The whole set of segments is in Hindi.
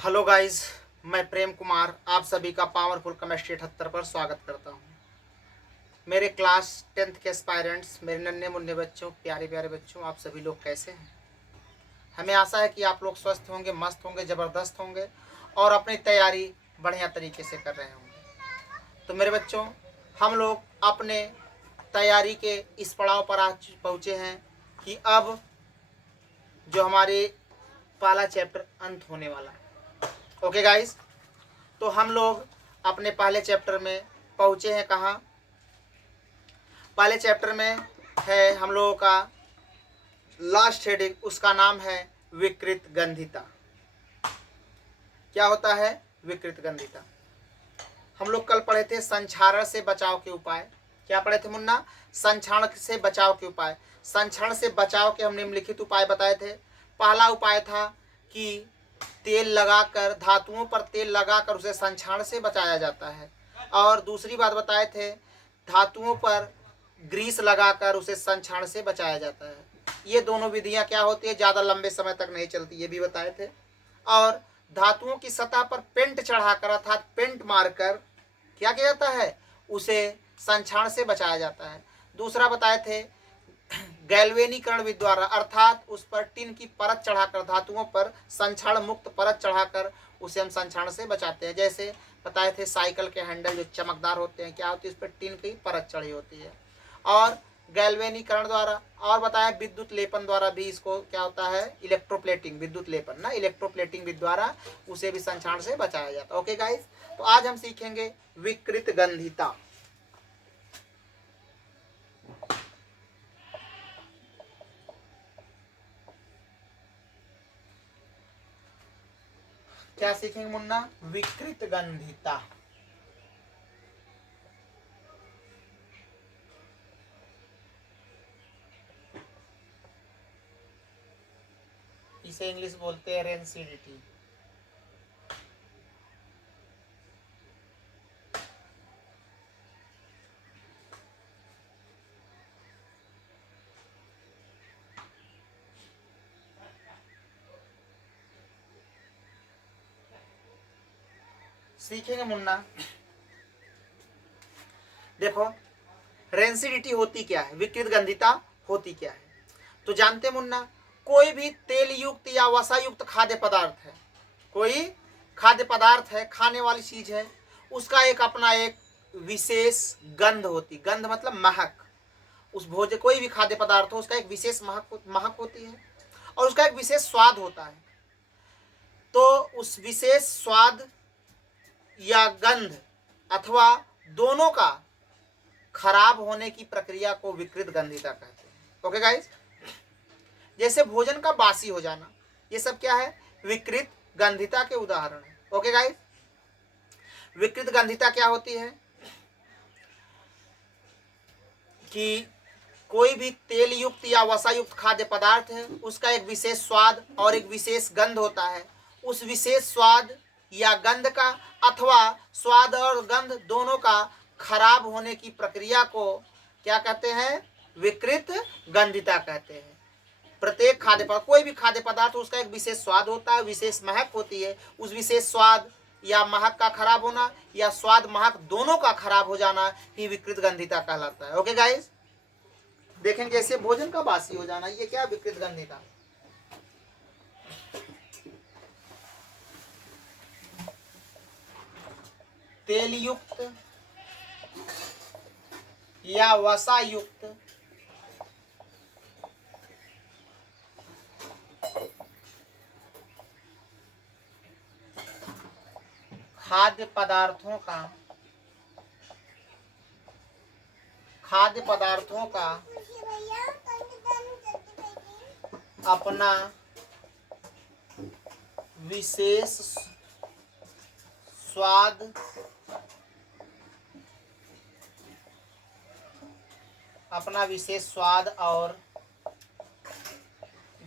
हेलो गाइस, मैं प्रेम कुमार आप सभी का पावरफुल केमिस्ट्री 78 पर स्वागत करता हूं। मेरे क्लास 10th के एस्पायरेंट्स, मेरे नन्हे मुन्ने बच्चों, प्यारे प्यारे बच्चों, आप सभी लोग कैसे हैं? हमें आशा है कि आप लोग स्वस्थ होंगे, मस्त होंगे, ज़बरदस्त होंगे और अपनी तैयारी बढ़िया तरीके से कर रहे होंगे। तो मेरे बच्चों, हम लोग अपने तैयारी के इस पड़ाव पर आज पहुँचे हैं कि अब जो हमारे पहला चैप्टर अंत होने वाला है। ओके गाइस, तो हम लोग अपने पहले चैप्टर में पहुँचे हैं। कहाँ? पहले चैप्टर में है हम लोगों का लास्ट हेडिंग, उसका नाम है विकृत गंधिता। क्या होता है विकृत गंधिता? हम लोग कल पढ़े थे संक्षारण से बचाव के उपाय। क्या पढ़े थे मुन्ना? संक्षारण से बचाव के उपाय। संक्षारण से बचाव के हम निम्नलिखित उपाय बताए थे। पहला उपाय था कि तेल लगाकर, धातुओं पर तेल लगाकर उसे संक्षारण से बचाया जाता है। और दूसरी बात बताए थे, धातुओं पर ग्रीस लगाकर उसे संक्षारण से बचाया जाता है। ये दोनों विधियां क्या होती है, ज़्यादा लंबे समय तक नहीं चलती, ये भी बताए थे। और धातुओं की सतह पर पेंट चढ़ाकर अर्थात पेंट मारकर क्या किया जाता है, उसे संक्षारण से बचाया जाता है। दूसरा बताए थे गैल्वेनीकरण विधि द्वारा, अर्थात उस पर टिन की परत चढ़ाकर, धातुओं पर संक्षारण मुक्त परत चढ़ाकर उसे हम संक्षारण से बचाते हैं। जैसे बताए थे साइकिल के हैंडल जो चमकदार होते हैं, क्या होती है, उस पर टिन की परत चढ़ी होती है। और गैल्वेनीकरण द्वारा, और बताया विद्युत लेपन द्वारा भी इसको क्या होता है, इलेक्ट्रोप्लेटिंग, विद्युत लेपन ना, इलेक्ट्रोप्लेटिंग विधि द्वारा उसे भी संक्षारण से बचाया जाता है। ओके गाइस, तो आज हम सीखेंगे विकृत गंधिता। क्या सीखेंगे मुन्ना? विकृत गंधिता। इसे इंग्लिश बोलते हैं रेंसिडिटी। सीखेंगे मुन्ना। देखो, रेंसिडिटी होती क्या है, विकृत गंधिता होती क्या है, तो जानते मुन्ना, कोई भी तेल युक्त या वसा युक्त खाद्य पदार्थ है, कोई खाद्य पदार्थ है, खाने वाली चीज है, उसका एक अपना एक विशेष गंध होती, गंध मतलब महक। उस भोजन, कोई भी खाद्य पदार्थ हो, उसका एक विशेष महक होती है और उसका एक विशेष स्वाद होता है। तो उस विशेष स्वाद या गंध अथवा दोनों का खराब होने की प्रक्रिया को विकृत गंधिता कहते हैं। ओके गाइस, जैसे भोजन का बासी हो जाना, ये सब क्या है, विकृत गंधिता के उदाहरण है। ओके गाइस, विकृत गंधिता क्या होती है कि कोई भी तेल युक्त या वसा युक्त खाद्य पदार्थ है, उसका एक विशेष स्वाद और एक विशेष गंध होता है। उस विशेष स्वाद या गंध का अथवा स्वाद और गंध दोनों का खराब होने की प्रक्रिया को क्या कहते हैं, विकृत गंधिता कहते हैं। प्रत्येक खाद्य पदार्थ, कोई भी खाद्य पदार्थ, उसका एक विशेष स्वाद होता है, विशेष महक होती है। उस विशेष स्वाद या महक का खराब होना या स्वाद महक दोनों का खराब हो जाना ही विकृत गंधिता कहलाता है। ओके गाइस, देखेंगे जैसे भोजन का बासी हो जाना, ये क्या विकृत गंधिता। तेल युक्त या वसा युक्त खाद्य पदार्थों का अपना विशेष स्वाद, अपना विशेष स्वाद और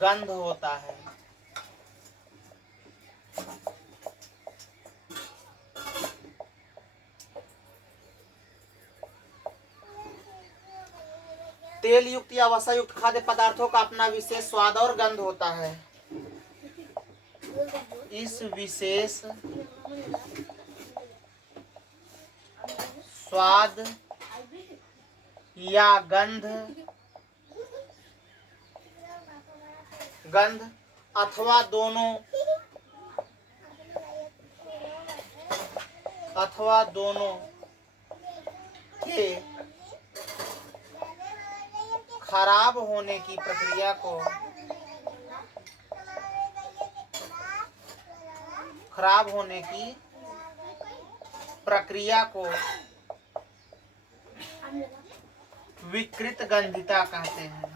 गंध होता है। तेल युक्त या वसा युक्त खाद्य पदार्थों का अपना विशेष स्वाद और गंध होता है। इस विशेष स्वाद या गंध अथवा दोनों के खराब होने की प्रक्रिया को विकृत गंधिता कहते हैं।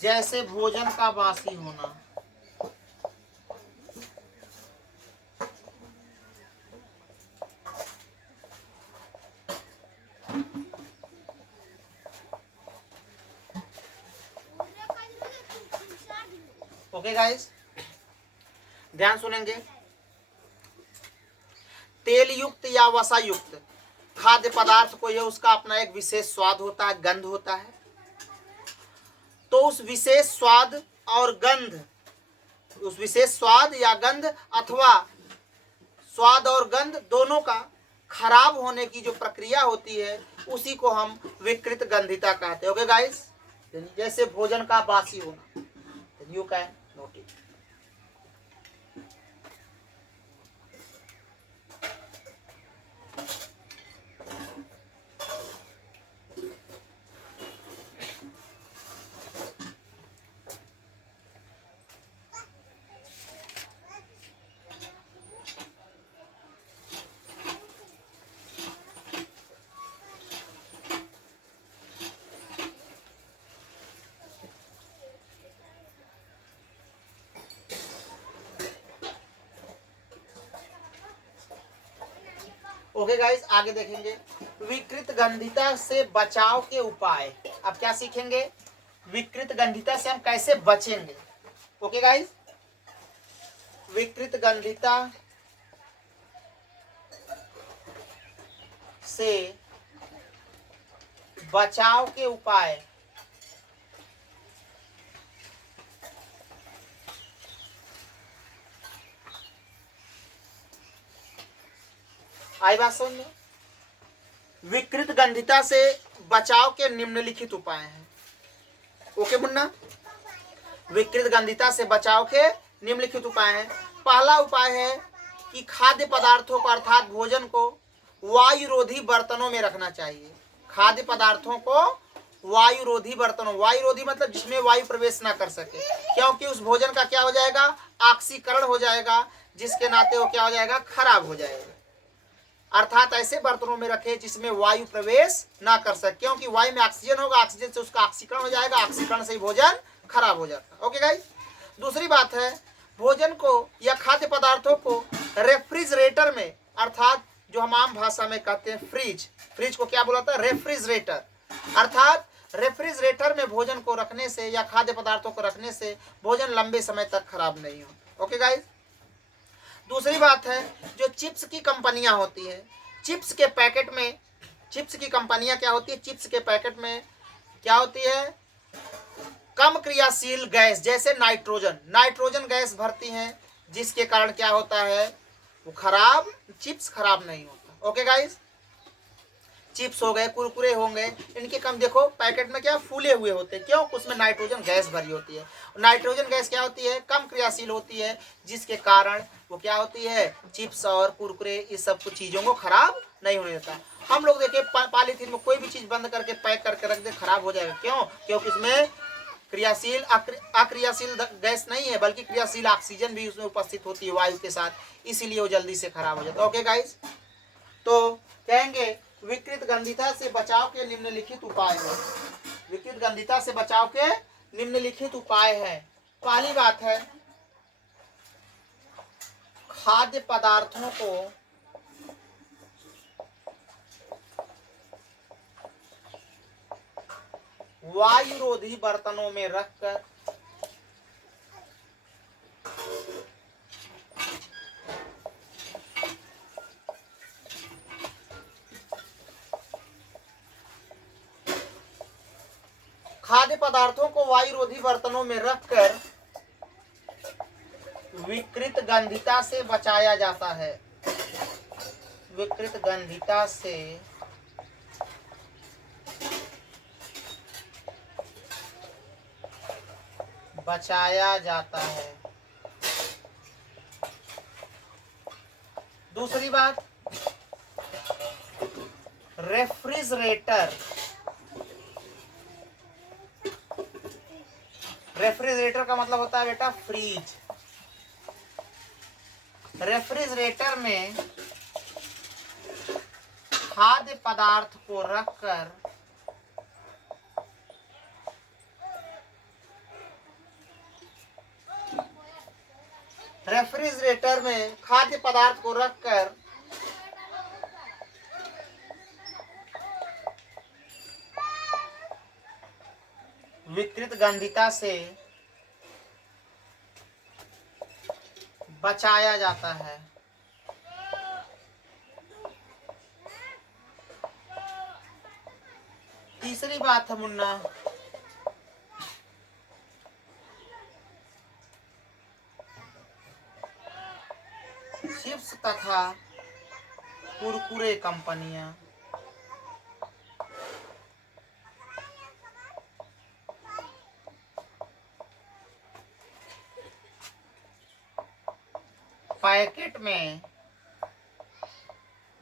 जैसे भोजन का बासी होना। ओके गाइस, ध्यान सुनेंगे। तेल युक्त या वसा युक्त खाद्य पदार्थ को यह उसका अपना एक विशेष स्वाद होता है, गंध होता है। तो उस विशेष स्वाद या गंध अथवा स्वाद और गंध दोनों का खराब होने की जो प्रक्रिया होती है उसी को हम विकृत गंधिता कहते हैं। ओके गाइस, जैसे भोजन का बासी होना, you can note it. Okay guys, आगे देखेंगे विकृत गंधिता से बचाव के उपाय। अब क्या सीखेंगे? विकृत गंधिता से हम कैसे बचेंगे। ओके गाइस, विकृत गंधिता से बचाव के उपाय। आई बात समझ में? विकृत गंधिता से बचाव के निम्नलिखित उपाय हैं। ओके मुन्ना, विकृत गंधिता से बचाव के निम्नलिखित उपाय हैं। पहला उपाय है कि खाद्य पदार्थों को अर्थात भोजन को वायुरोधी बर्तनों में रखना चाहिए। खाद्य पदार्थों को वायुरोधी बर्तनों, वायुरोधी मतलब जिसमें वायु प्रवेश ना कर सके, क्योंकि उस भोजन का क्या हो जाएगा? ऑक्सीकरण हो जाएगा, जिसके नाते वो क्या हो जाएगा? खराब हो जाएगा। अर्थात ऐसे बर्तनों में रखे जिसमें वायु प्रवेश ना कर सके, क्योंकि वायु में ऑक्सीजन होगा, ऑक्सीजन से उसका ऑक्सीकरण हो जाएगा, ऑक्सीकरण से ही भोजन खराब हो जाता है। ओके गाइस, दूसरी बात है भोजन को या खाद्य पदार्थों को रेफ्रिजरेटर में, अर्थात जो हम आम भाषा में कहते हैं फ्रिज को क्या बोला था? रेफ्रिजरेटर। अर्थात रेफ्रिजरेटर में भोजन को रखने से या खाद्य पदार्थों को रखने से भोजन लंबे समय तक खराब नहीं होता। ओके गाइस, दूसरी बात है जो चिप्स की कंपनियां होती है, चिप्स के पैकेट में, चिप्स की कंपनियां क्या होती है? चिप्स के पैकेट में क्या होती है? कम क्रियाशील गैस जैसे नाइट्रोजन गैस भरती हैं, जिसके कारण क्या होता है? वो चिप्स खराब नहीं होता। ओके गाइस, चिप्स हो गए, कुरकुरे होंगे, इनके कम देखो पैकेट में क्या फूले हुए होते हैं, क्यों? उसमें नाइट्रोजन गैस भरी होती है। नाइट्रोजन गैस क्या होती है? कम क्रियाशील होती है, जिसके कारण वो क्या होती है? चिप्स और कुरकुरे इस सब कुछ चीज़ों को खराब नहीं होने देता। हम लोग देखे पॉलीथीन में कोई भी चीज़ बंद करके पैक करके रख दे, खराब हो जाएगा। क्यों? क्योंकि इसमें अक्रियाशील गैस नहीं है, बल्कि क्रियाशील ऑक्सीजन भी उसमें उपस्थित होती है वायु के साथ, इसीलिए वो जल्दी से खराब हो जाता है। ओके गाइस, तो कहेंगे विकृत गंधिता से बचाव के निम्नलिखित उपाय है। विकृत गंधिता से बचाव के निम्नलिखित उपाय है। पहली बात है खाद्य पदार्थों को वायुरोधी बर्तनों में रखकर खाद्य पदार्थों को वायुरोधी बर्तनों में रखकर विकृत गंधिता से बचाया जाता है। विकृत गंधिता से बचाया जाता है। दूसरी बात, रेफ्रिजरेटर। रेफ्रिजरेटर का मतलब होता है बेटा फ्रीज। रेफ्रिजरेटर में खाद्य पदार्थ को रखकर रेफ्रिजरेटर में खाद्य पदार्थ को रखकर विकृत गंधिता से बचाया जाता है। तीसरी बात है मुन्ना, चिप्स तथा कुरकुरे कंपनियां पैकेट में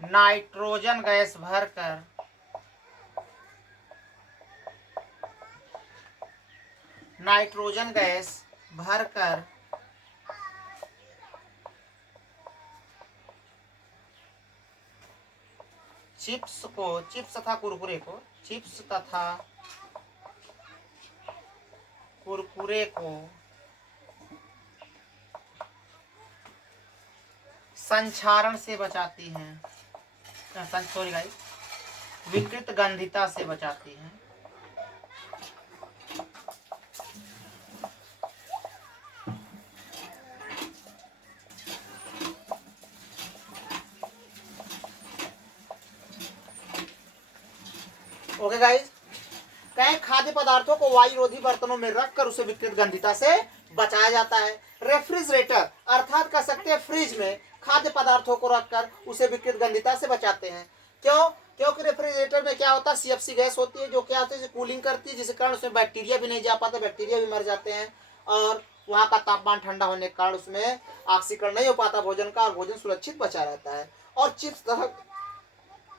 नाइट्रोजन गैस भरकर चिप्स तथा कुरकुरे को संक्षारण से बचाती हैं। सॉरी गाइस, विकृत गंधिता से बचाती हैं। ओके गाइस, कई खाद्य पदार्थों को वायुरोधी बर्तनों में रखकर उसे विकृत गंधिता से बचाया जाता है। रेफ्रिजरेटर अर्थात कह सकते हैं फ्रिज में खाद्य पदार्थों को रखकर उसे विकृत गंधिता से बचाते हैं। क्यों? क्योंकि रेफ्रिजरेटर में क्या होता है, सीएफसी गैस होती है जो क्या होती है, कूलिंग करती है, जिसके कारण उसमें बैक्टीरिया भी नहीं जा पाता, बैक्टीरिया भी मर जाते हैं और वहाँ का तापमान ठंडा होने के कारण उसमें ऑक्सीकरण नहीं हो पाता भोजन का और भोजन सुरक्षित बचा रहता है। और चिप्स तथा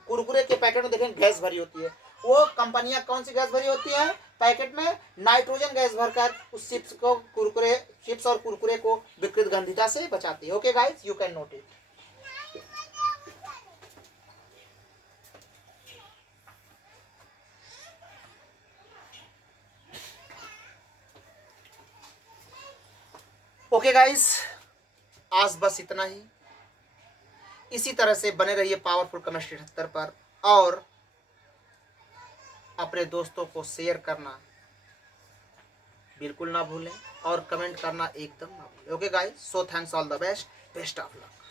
कुरकुरे के पैकेट में देखें गैस भरी होती है। वो कंपनियां कौन सी गैस भरी होती है? पैकेट में नाइट्रोजन गैस भरकर उस चिप्स और कुरकुरे को विकृत गंधिता से बचाती है। Okay guys, you can note it. Okay guys, आज बस इतना ही। इसी तरह से बने रहिए पावरफुल केमिस्ट्री 78 पर और अपने दोस्तों को शेयर करना बिल्कुल ना भूलें और कमेंट करना एकदम ना भूलें। Okay guys, so thanks, all the best of luck.